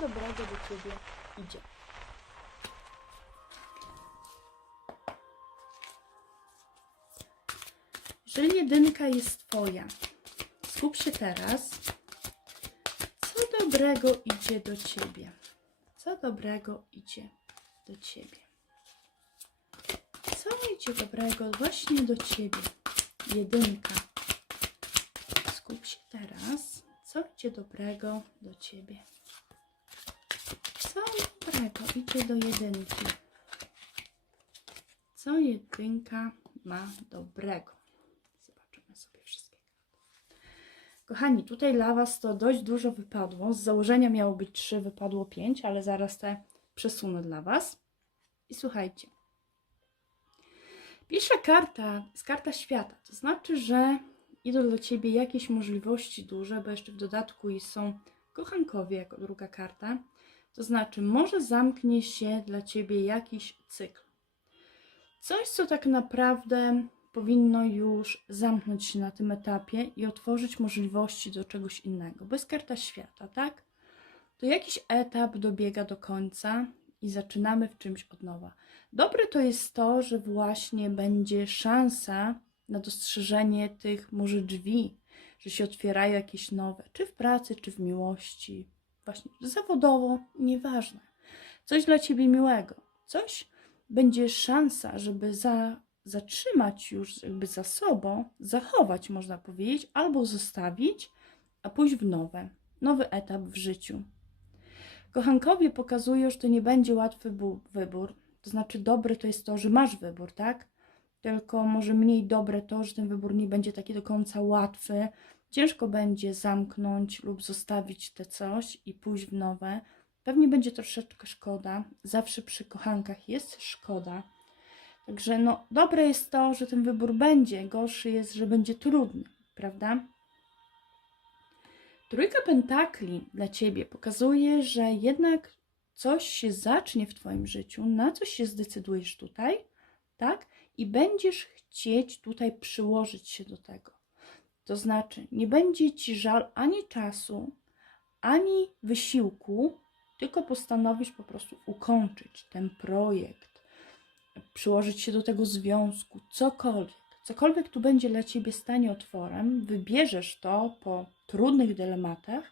dobrego do ciebie idzie. Jeżeli jedynka jest twoja, skup się teraz. Co dobrego idzie do ciebie? Co dobrego idzie do ciebie? Co idzie dobrego właśnie do ciebie? Jedynka. Skup się teraz. Co idzie dobrego do ciebie? Dobrego idzie do jedynki? Co jedynka ma dobrego? Zobaczymy sobie wszystkie. Kochani, tutaj dla Was to dość dużo wypadło. Z założenia miało być 3, wypadło 5, ale zaraz te przesunę dla Was. I słuchajcie. Pierwsza karta jest karta świata. To znaczy, że idą do Ciebie jakieś możliwości duże, bo jeszcze w dodatku i są kochankowie jako druga karta. To znaczy, może zamknie się dla Ciebie jakiś cykl. Coś, co tak naprawdę powinno już zamknąć się na tym etapie i otworzyć możliwości do czegoś innego. Bo jest karta świata, tak? To jakiś etap dobiega do końca i zaczynamy w czymś od nowa. Dobre to jest to, że właśnie będzie szansa na dostrzeżenie tych może drzwi, że się otwierają jakieś nowe, czy w pracy, czy w miłości, właśnie zawodowo, nieważne. Coś dla ciebie miłego, coś będzie szansa, żeby za, zatrzymać już jakby za sobą, zachować można powiedzieć, albo zostawić, a pójść w nowe, nowy etap w życiu. Kochankowie pokazują, że to nie będzie łatwy wybór, to znaczy dobre to jest to, że masz wybór, tak? Tylko może mniej dobre to, że ten wybór nie będzie taki do końca łatwy. Ciężko będzie zamknąć lub zostawić te coś i pójść w nowe. Pewnie będzie troszeczkę szkoda. Zawsze przy kochankach jest szkoda. Także no, dobre jest to, że ten wybór będzie. Gorszy jest, że będzie trudny, prawda? Trójka pentakli dla ciebie pokazuje, że jednak coś się zacznie w twoim życiu, na coś się zdecydujesz tutaj, tak? I będziesz chcieć tutaj przyłożyć się do tego. To znaczy, nie będzie ci żal ani czasu, ani wysiłku, tylko postanowisz po prostu ukończyć ten projekt, przyłożyć się do tego związku, cokolwiek. Cokolwiek tu będzie dla ciebie stanie otworem, wybierzesz to po trudnych dylematach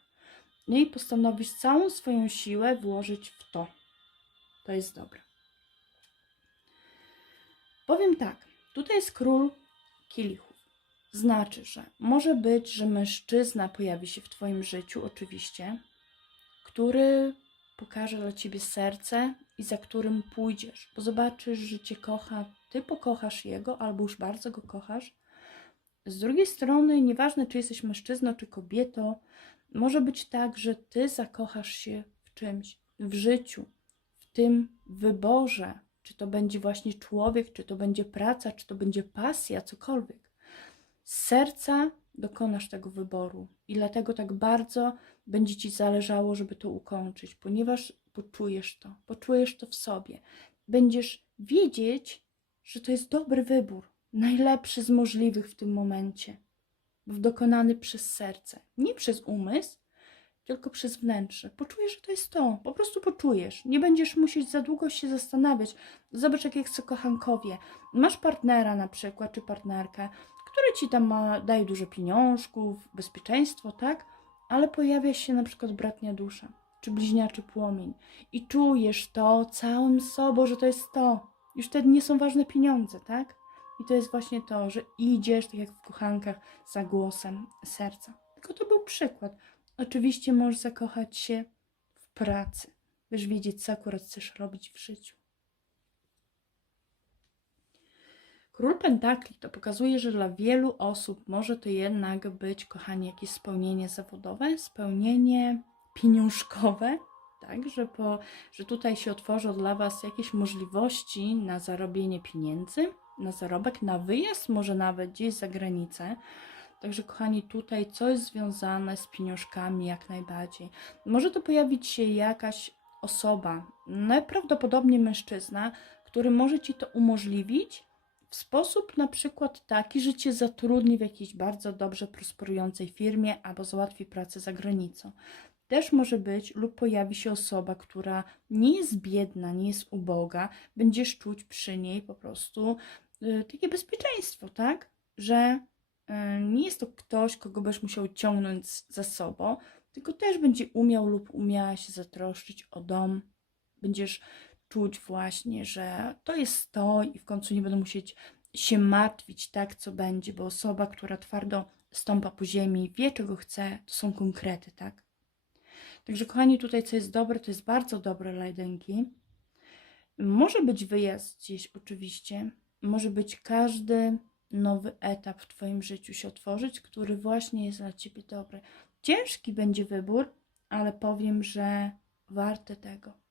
no i postanowisz całą swoją siłę włożyć w to. To jest dobre. Powiem tak, tutaj jest król kielichów. Znaczy, że może być, że mężczyzna pojawi się w Twoim życiu, oczywiście, który pokaże dla Ciebie serce i za którym pójdziesz, bo zobaczysz, że Cię kocha, Ty pokochasz Jego albo już bardzo Go kochasz. Z drugiej strony, nieważne czy jesteś mężczyzną czy kobietą, może być tak, że Ty zakochasz się w czymś, w życiu, w tym wyborze, czy to będzie właśnie człowiek, czy to będzie praca, czy to będzie pasja, cokolwiek. Z serca dokonasz tego wyboru i dlatego tak bardzo będzie Ci zależało, żeby to ukończyć, ponieważ poczujesz to, poczujesz to w sobie. Będziesz wiedzieć, że to jest dobry wybór, najlepszy z możliwych w tym momencie, dokonany przez serce, nie przez umysł, tylko przez wnętrze. Poczujesz, że to jest to, po prostu poczujesz. Nie będziesz musieć za długo się zastanawiać. Zobacz, jak jest kochankowie. Masz partnera na przykład, czy partnerkę, który ci tam ma, daje dużo pieniążków, bezpieczeństwo, tak? Ale pojawia się na przykład bratnia dusza, czy bliźniaczy płomień i czujesz to całym sobą, że to jest to. Już wtedy nie są ważne pieniądze, tak? I to jest właśnie to, że idziesz, tak jak w kochankach, za głosem serca. Tylko to był przykład. Oczywiście możesz zakochać się w pracy. Wiesz wiedzieć, co akurat chcesz robić w życiu. Król Pentakli to pokazuje, że dla wielu osób może to jednak być, kochani, jakieś spełnienie zawodowe, spełnienie pieniążkowe, tak, że, po, że tutaj się otworzą dla Was jakieś możliwości na zarobienie pieniędzy, na zarobek, na wyjazd, może nawet gdzieś za granicę. Także, kochani, tutaj coś związane z pieniążkami jak najbardziej. Może to pojawić się jakaś osoba, najprawdopodobniej mężczyzna, który może Ci to umożliwić sposób na przykład taki, że Cię zatrudni w jakiejś bardzo dobrze prosperującej firmie albo załatwi pracę za granicą. Też może być lub pojawi się osoba, która nie jest biedna, nie jest uboga, będziesz czuć przy niej po prostu y, takie bezpieczeństwo, tak? Że y, nie jest to ktoś, kogo będziesz musiał ciągnąć za sobą, tylko też będzie umiał lub umiała się zatroszczyć o dom. Będziesz czuć właśnie, że to jest to i w końcu nie będą musieć się martwić tak, co będzie, bo osoba, która twardo stąpa po ziemi, wie, czego chce, to są konkrety, tak? Także, kochani, tutaj co jest dobre, to jest bardzo dobre lajdynki. Może być wyjazd gdzieś, oczywiście. Może być każdy nowy etap w Twoim życiu się otworzyć, który właśnie jest dla Ciebie dobry. Ciężki będzie wybór, ale powiem, że warte tego.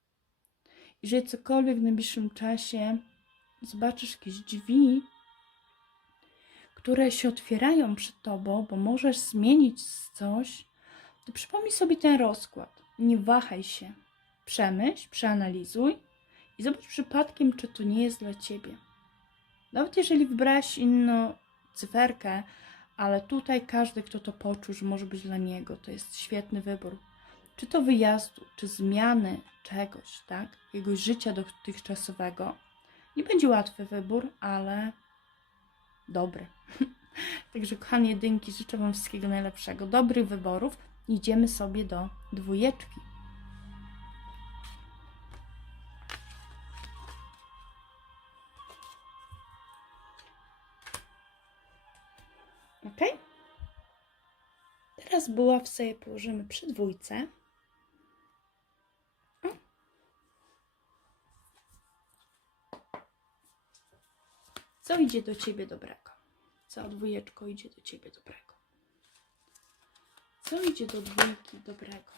Jeżeli cokolwiek w najbliższym czasie zobaczysz jakieś drzwi, które się otwierają przed tobą, bo możesz zmienić coś, to przypomnij sobie ten rozkład. Nie wahaj się. Przemyśl, przeanalizuj i zobacz przypadkiem, czy to nie jest dla ciebie. Nawet jeżeli wybrałaś inną cyferkę, ale tutaj każdy, kto to poczuł, że może być dla niego, to jest świetny wybór. Czy to wyjazdu, czy zmiany czegoś, tak? Jakiegoś życia dotychczasowego. Nie będzie łatwy wybór, ale dobry. Także kochane jedynki, życzę Wam wszystkiego najlepszego, dobrych wyborów. Idziemy sobie do dwójeczki. Ok? Teraz buław sobie położymy przy dwójce. Co idzie do Ciebie dobrego? Co dwójeczko idzie do Ciebie dobrego? Co idzie do dwójki dobrego?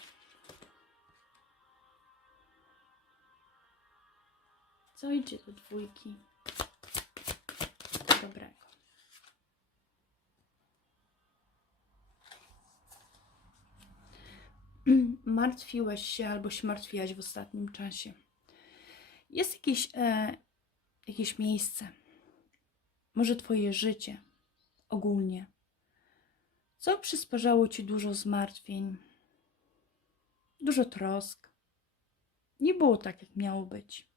Co idzie do dwójki dobrego? Martwiłeś się albo się martwiłaś w ostatnim czasie. Jest jakieś, e, jakieś miejsce, może Twoje życie ogólnie, co przysparzało Ci dużo zmartwień, dużo trosk. Nie było tak, jak miało być.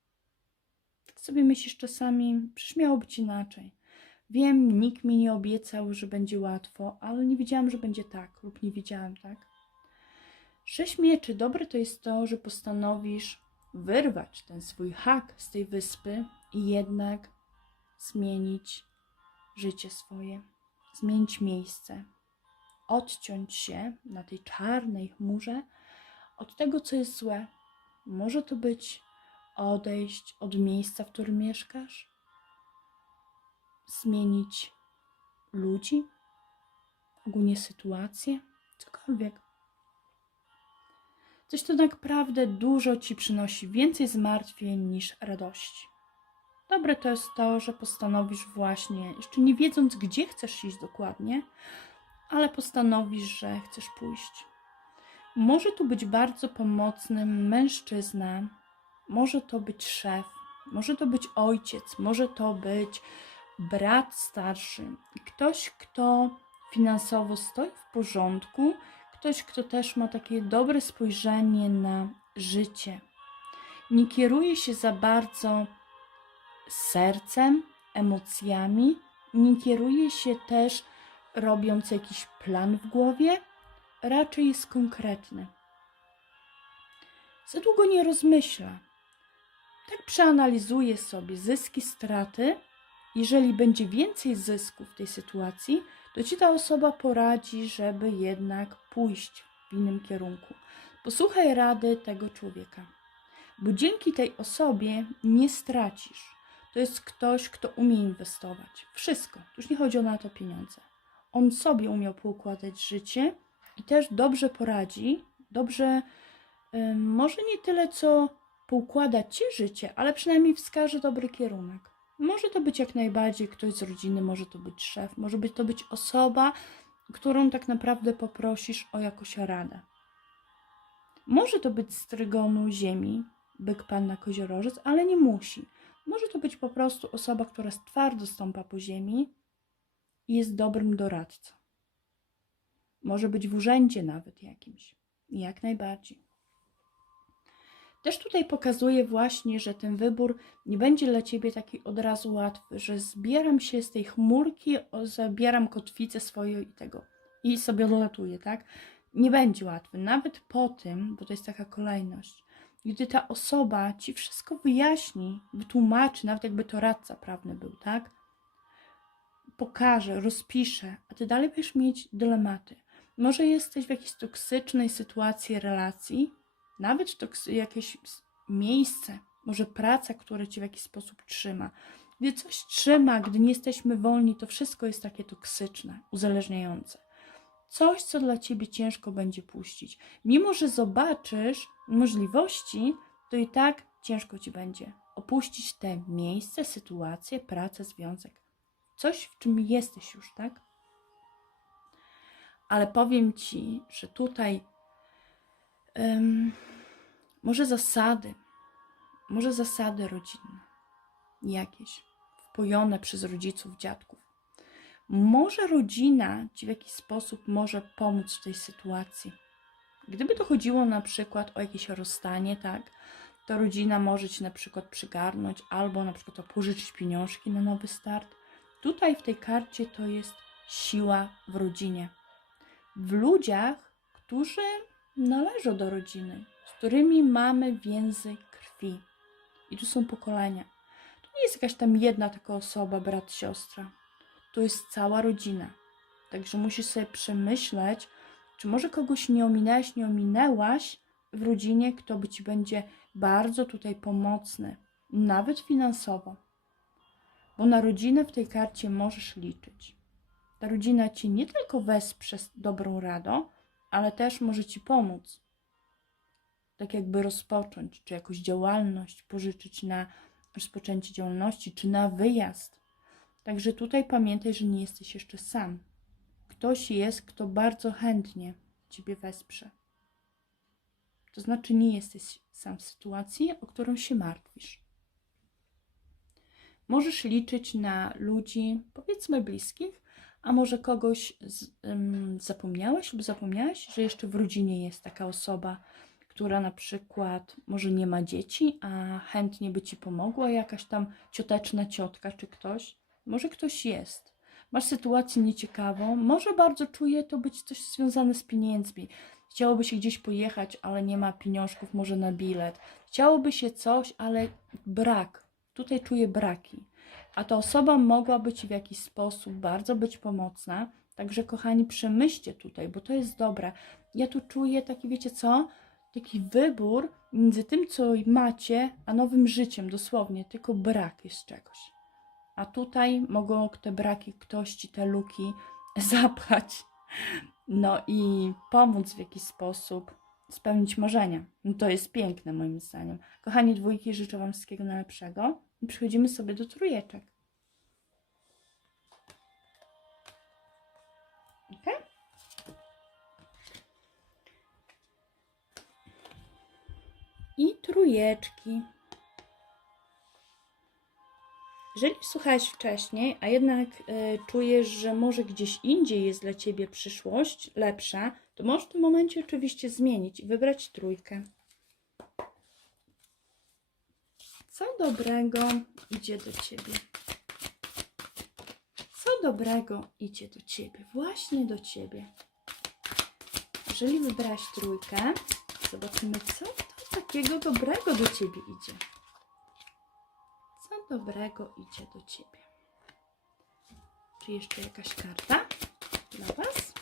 Tak sobie myślisz czasami, przecież miało być inaczej. Wiem, nikt mi nie obiecał, że będzie łatwo, ale nie wiedziałam, że będzie tak, lub nie wiedziałam tak. Sześć mieczy, dobre to jest to, że postanowisz wyrwać ten swój hak z tej wyspy i jednak zmienić życie swoje, zmienić miejsce, odciąć się na tej czarnej chmurze od tego, co jest złe. Może to być odejść od miejsca, w którym mieszkasz, zmienić ludzi, ogólnie sytuację, cokolwiek. Coś, co naprawdę dużo ci przynosi więcej zmartwień niż radości. Dobre to jest to, że postanowisz właśnie, jeszcze nie wiedząc, gdzie chcesz iść dokładnie, ale postanowisz, że chcesz pójść. Może tu być bardzo pomocnym mężczyzna, może to być szef, może to być ojciec, może to być brat starszy, ktoś, kto finansowo stoi w porządku, ktoś, kto też ma takie dobre spojrzenie na życie. Nie kieruje się za bardzo sercem, emocjami, nie kieruje się też robiąc jakiś plan w głowie, raczej jest konkretny. Za długo nie rozmyśla. Tak przeanalizuje sobie zyski, straty. Jeżeli będzie więcej zysków w tej sytuacji, to ci ta osoba poradzi, żeby jednak pójść w innym kierunku. Posłuchaj rady tego człowieka, bo dzięki tej osobie nie stracisz. To jest ktoś, kto umie inwestować. Wszystko. Już nie chodzi o na to pieniądze. On sobie umiał poukładać życie i też dobrze poradzi, dobrze, może nie tyle co poukładać ci życie, ale przynajmniej wskaże dobry kierunek. Może to być jak najbardziej ktoś z rodziny, może to być szef, może być to być osoba, którą tak naprawdę poprosisz o jakąś radę. Może to być z trygonu ziemi, byk panna koziorożec, ale nie musi. Może to być po prostu osoba, która twardo stąpa po ziemi i jest dobrym doradcą. Może być w urzędzie nawet jakimś. Jak najbardziej. Też tutaj pokazuje właśnie, że ten wybór nie będzie dla ciebie taki od razu łatwy, że zbieram się z tej chmurki, zabieram kotwicę swoją i tego i sobie latuję, tak? Nie będzie łatwy. Nawet po tym, bo to jest taka kolejność, gdy ta osoba ci wszystko wyjaśni, wytłumaczy, nawet jakby to radca prawny był, tak? Pokaże, rozpisze, a ty dalej będziesz mieć dylematy. Może jesteś w jakiejś toksycznej sytuacji relacji, nawet toksy- jakieś miejsce, może praca, która cię w jakiś sposób trzyma. Gdy coś trzyma, gdy nie jesteśmy wolni, to wszystko jest takie toksyczne, uzależniające. Coś, co dla ciebie ciężko będzie puścić. Mimo, że zobaczysz możliwości, to i tak ciężko ci będzie opuścić te miejsce, sytuację, pracę, związek. Coś, w czym jesteś już, tak? Ale powiem ci, że tutaj Em, może zasady, może zasady rodzinne, jakieś, wpojone przez rodziców, dziadków. Może rodzina ci w jakiś sposób może pomóc w tej sytuacji. Gdyby to chodziło na przykład o jakieś rozstanie, tak, to rodzina może ci na przykład przygarnąć albo na przykład pożyczyć pieniążki na nowy start. Tutaj w tej karcie to jest siła w rodzinie. W ludziach, którzy należą do rodziny, z którymi mamy więzy krwi. I tu są pokolenia. To nie jest jakaś tam jedna taka osoba, brat, siostra. To jest cała rodzina. Także musisz sobie przemyśleć, czy może kogoś nie ominęłaś, nie ominęłaś w rodzinie, kto by ci będzie bardzo tutaj pomocny, nawet finansowo. Bo na rodzinę w tej karcie możesz liczyć. Ta rodzina ci nie tylko wesprze z dobrą radą, ale też może Ci pomóc. Tak jakby rozpocząć, czy jakąś działalność, pożyczyć na rozpoczęcie działalności, czy na wyjazd. Także tutaj pamiętaj, że nie jesteś jeszcze sam. Ktoś jest, kto bardzo chętnie Ciebie wesprze. To znaczy, nie jesteś sam w sytuacji, o którą się martwisz. Możesz liczyć na ludzi, powiedzmy bliskich, a może kogoś z, zapomniałeś lub zapomniałeś, że jeszcze w rodzinie jest taka osoba, która na przykład może nie ma dzieci, a chętnie by ci pomogła, jakaś tam cioteczna ciotka czy ktoś. Może ktoś jest. Masz sytuację nieciekawą, może bardzo czuje to być coś związane z pieniędzmi. Chciałoby się gdzieś pojechać, ale nie ma pieniążków może na bilet. Chciałoby się coś, ale brak. Tutaj czuję braki a ta osoba mogłaby Ci w jakiś sposób bardzo być pomocna. Także, kochani, przemyślcie tutaj, bo to jest dobre. Ja tu czuję taki, wiecie co? Taki wybór między tym, co macie, a nowym życiem, dosłownie, tylko brak jest czegoś. A tutaj mogą te braki, ktoś Ci te luki zapchać. No i pomóc w jakiś sposób spełnić marzenia. No to jest piękne, moim zdaniem. Kochani dwójki, życzę Wam wszystkiego najlepszego. I przechodzimy sobie do trójeczek. Ok? I trójeczki. Jeżeli słuchałeś wcześniej, a jednak e, czujesz, że może gdzieś indziej jest dla ciebie przyszłość lepsza, to możesz w tym momencie oczywiście zmienić i wybrać trójkę. Co dobrego idzie do ciebie? Co dobrego idzie do ciebie? Właśnie do ciebie. Jeżeli wybrałaś trójkę, zobaczymy, co to takiego dobrego do ciebie idzie. Dobrego idzie do ciebie? Czy jeszcze jakaś karta dla Was?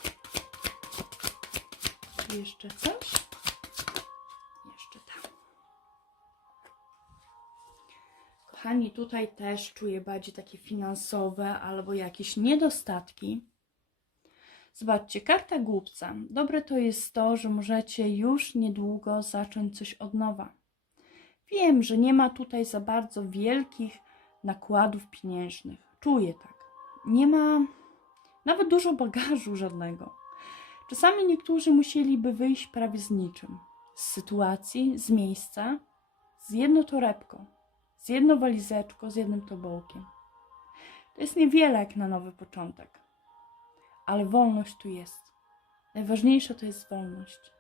Jeszcze coś? Jeszcze tam. Kochani, tutaj też czuję bardziej takie finansowe albo jakieś niedostatki. Zobaczcie, karta głupca. Dobre to jest to, że możecie już niedługo zacząć coś od nowa. Wiem, że nie ma tutaj za bardzo wielkich nakładów pieniężnych. Czuję tak. Nie ma nawet dużo bagażu żadnego. Czasami niektórzy musieliby wyjść prawie z niczym. Z sytuacji, z miejsca, z jedną torebką, z jedną walizeczką, z jednym tobołkiem. To jest niewiele jak na nowy początek. Ale wolność tu jest. Najważniejsza to jest wolność.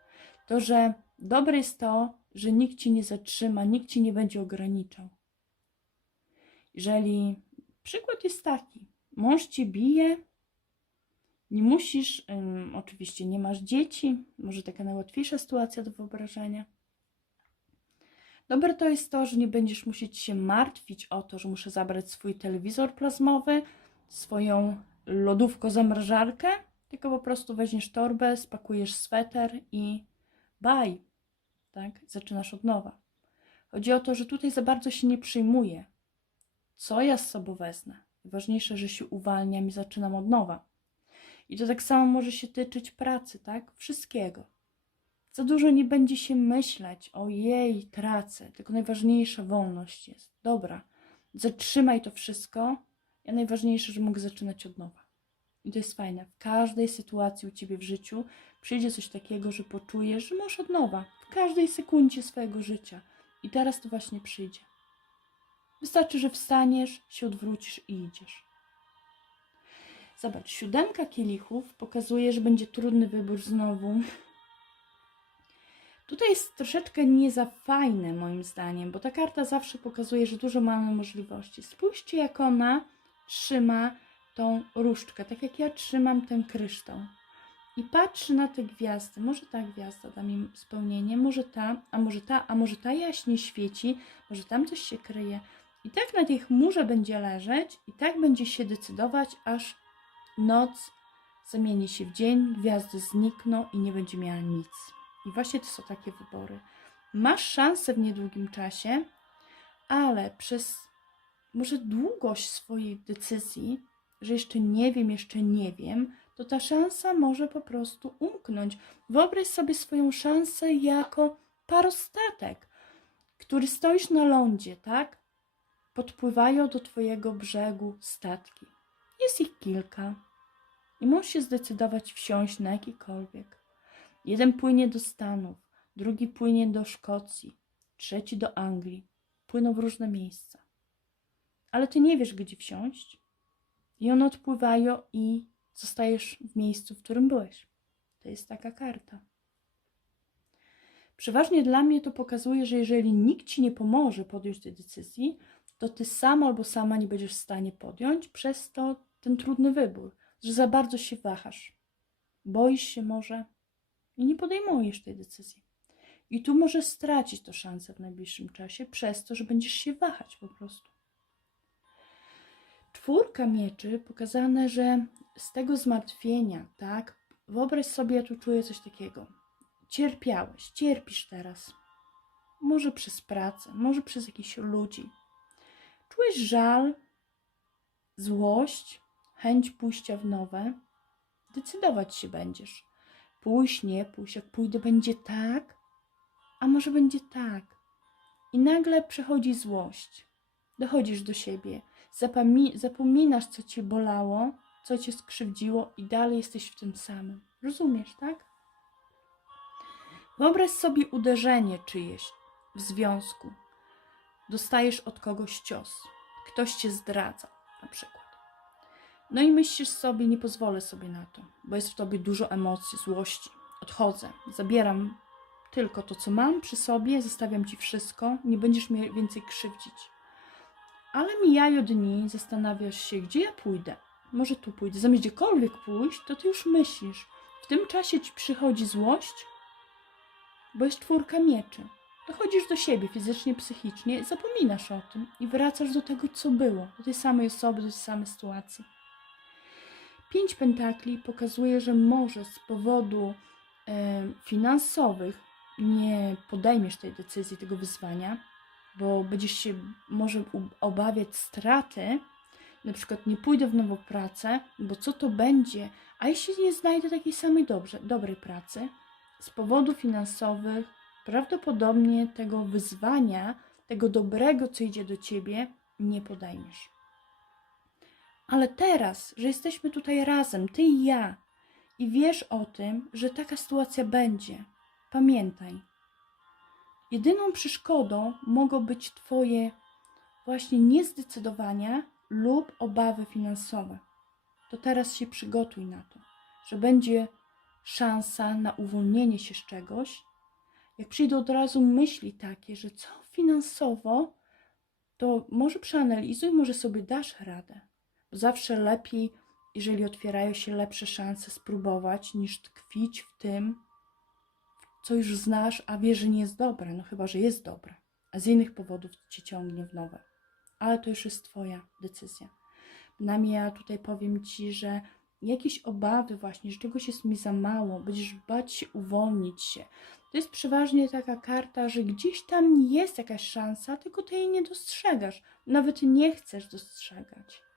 To że dobre jest to, że nikt ci nie zatrzyma, nikt ci nie będzie ograniczał. Jeżeli przykład jest taki, mąż cię bije, nie musisz, ym, oczywiście nie masz dzieci, może taka najłatwiejsza sytuacja do wyobrażenia. Dobre to jest to, że nie będziesz musieć się martwić o to, że muszę zabrać swój telewizor plazmowy, swoją lodówko-zamrażarkę, tylko po prostu weźmiesz torbę, spakujesz sweter i baj, tak? Zaczynasz od nowa. Chodzi o to, że tutaj za bardzo się nie przyjmuję. Co ja z sobą wezmę? Ważniejsze, że się uwalniam i zaczynam od nowa. I to tak samo może się tyczyć pracy, tak? Wszystkiego. Za dużo nie będzie się myśleć, ojej, tracę, tylko najważniejsza wolność jest. Dobra, zatrzymaj to wszystko, a najważniejsze, że mogę zaczynać od nowa. I to jest fajne. W każdej sytuacji u ciebie w życiu przyjdzie coś takiego, że poczujesz, że możesz od nowa. W każdej sekundzie swojego życia. I teraz to właśnie przyjdzie. Wystarczy, że wstaniesz, się odwrócisz i idziesz. Zobacz, siódemka kielichów pokazuje, że będzie trudny wybór znowu. Tutaj jest troszeczkę nie za fajne moim zdaniem, bo ta karta zawsze pokazuje, że dużo mamy możliwości. Spójrzcie, jak ona trzyma tą różdżkę, tak jak ja trzymam ten kryształ. I patrzy na te gwiazdy. Może ta gwiazda da mi spełnienie, może ta, a może ta, a może ta jaśniej świeci, może tam coś się kryje. I tak na tej chmurze będzie leżeć i tak będzie się decydować, aż noc zamieni się w dzień, gwiazdy znikną i nie będzie miała nic. I właśnie to są takie wybory. Masz szansę w niedługim czasie, ale przez może długość swojej decyzji, że jeszcze nie wiem, jeszcze nie wiem, to ta szansa może po prostu umknąć. Wyobraź sobie swoją szansę jako parostatek, który stoisz na lądzie, tak? Podpływają do twojego brzegu statki. Jest ich kilka. I możesz się zdecydować wsiąść na jakikolwiek. Jeden płynie do Stanów, drugi płynie do Szkocji, trzeci do Anglii. Płyną w różne miejsca. Ale ty nie wiesz, gdzie wsiąść. I one odpływają i zostajesz w miejscu, w którym byłeś. To jest taka karta. Przeważnie dla mnie to pokazuje, że jeżeli nikt ci nie pomoże podjąć tej decyzji, to ty sam albo sama nie będziesz w stanie podjąć, przez to ten trudny wybór, że za bardzo się wahasz. Boisz się może i nie podejmujesz tej decyzji. I tu możesz stracić to szansę w najbliższym czasie, przez to, że będziesz się wahać po prostu. Czwórka mieczy pokazane, że z tego zmartwienia, tak? Wyobraź sobie, ja tu czuję coś takiego. Cierpiałeś, cierpisz teraz. Może przez pracę, może przez jakichś ludzi. Czułeś żal, złość, chęć pójścia w nowe. Decydować się będziesz. Pójść, nie pójść. Jak pójdę, będzie tak, a może będzie tak. I nagle przechodzi złość. Dochodzisz do siebie. Zapominasz, co cię bolało, co cię skrzywdziło, i dalej jesteś w tym samym. Rozumiesz, tak? Wyobraź sobie uderzenie czyjeś w związku. Dostajesz od kogoś cios. Ktoś cię zdradza, na przykład. No i myślisz sobie, nie pozwolę sobie na to, bo jest w tobie dużo emocji, złości. Odchodzę, zabieram tylko to, co mam przy sobie, zostawiam ci wszystko, nie będziesz mnie więcej krzywdzić. Ale mijają dni, zastanawiasz się, gdzie ja pójdę. Może tu pójdę. Zamiast gdziekolwiek pójść, to ty już myślisz. W tym czasie ci przychodzi złość, bo jest czwórka mieczy. Dochodzisz do siebie fizycznie, psychicznie, zapominasz o tym i wracasz do tego, co było, do tej samej osoby, do tej samej sytuacji. Pięć pentakli pokazuje, że może z powodu e, finansowych nie podejmiesz tej decyzji, tego wyzwania, bo będziesz się może obawiać straty, na przykład nie pójdę w nową pracę, bo co to będzie, a jeśli nie znajdę takiej samej dobrze, dobrej pracy, z powodów finansowych prawdopodobnie tego wyzwania, tego dobrego, co idzie do ciebie, nie podejmiesz. Ale teraz, że jesteśmy tutaj razem, ty i ja, i wiesz o tym, że taka sytuacja będzie, pamiętaj. Jedyną przeszkodą mogą być Twoje właśnie niezdecydowania lub obawy finansowe. To teraz się przygotuj na to, że będzie szansa na uwolnienie się z czegoś jak przyjdą od razu myśli takie, że co finansowo, to może przeanalizuj, może sobie dasz radę. Bo zawsze lepiej, jeżeli otwierają się lepsze szanse, spróbować, niż tkwić w tym, co już znasz, a wiesz, że nie jest dobre. No chyba, że jest dobre, a z innych powodów cię ciągnie w nowe. Ale to już jest Twoja decyzja. Przynajmniej ja tutaj powiem Ci, że jakieś obawy właśnie, że czegoś jest mi za mało, będziesz bać się uwolnić się. To jest przeważnie taka karta, że gdzieś tam jest jakaś szansa, tylko Ty jej nie dostrzegasz. Nawet nie chcesz dostrzegać.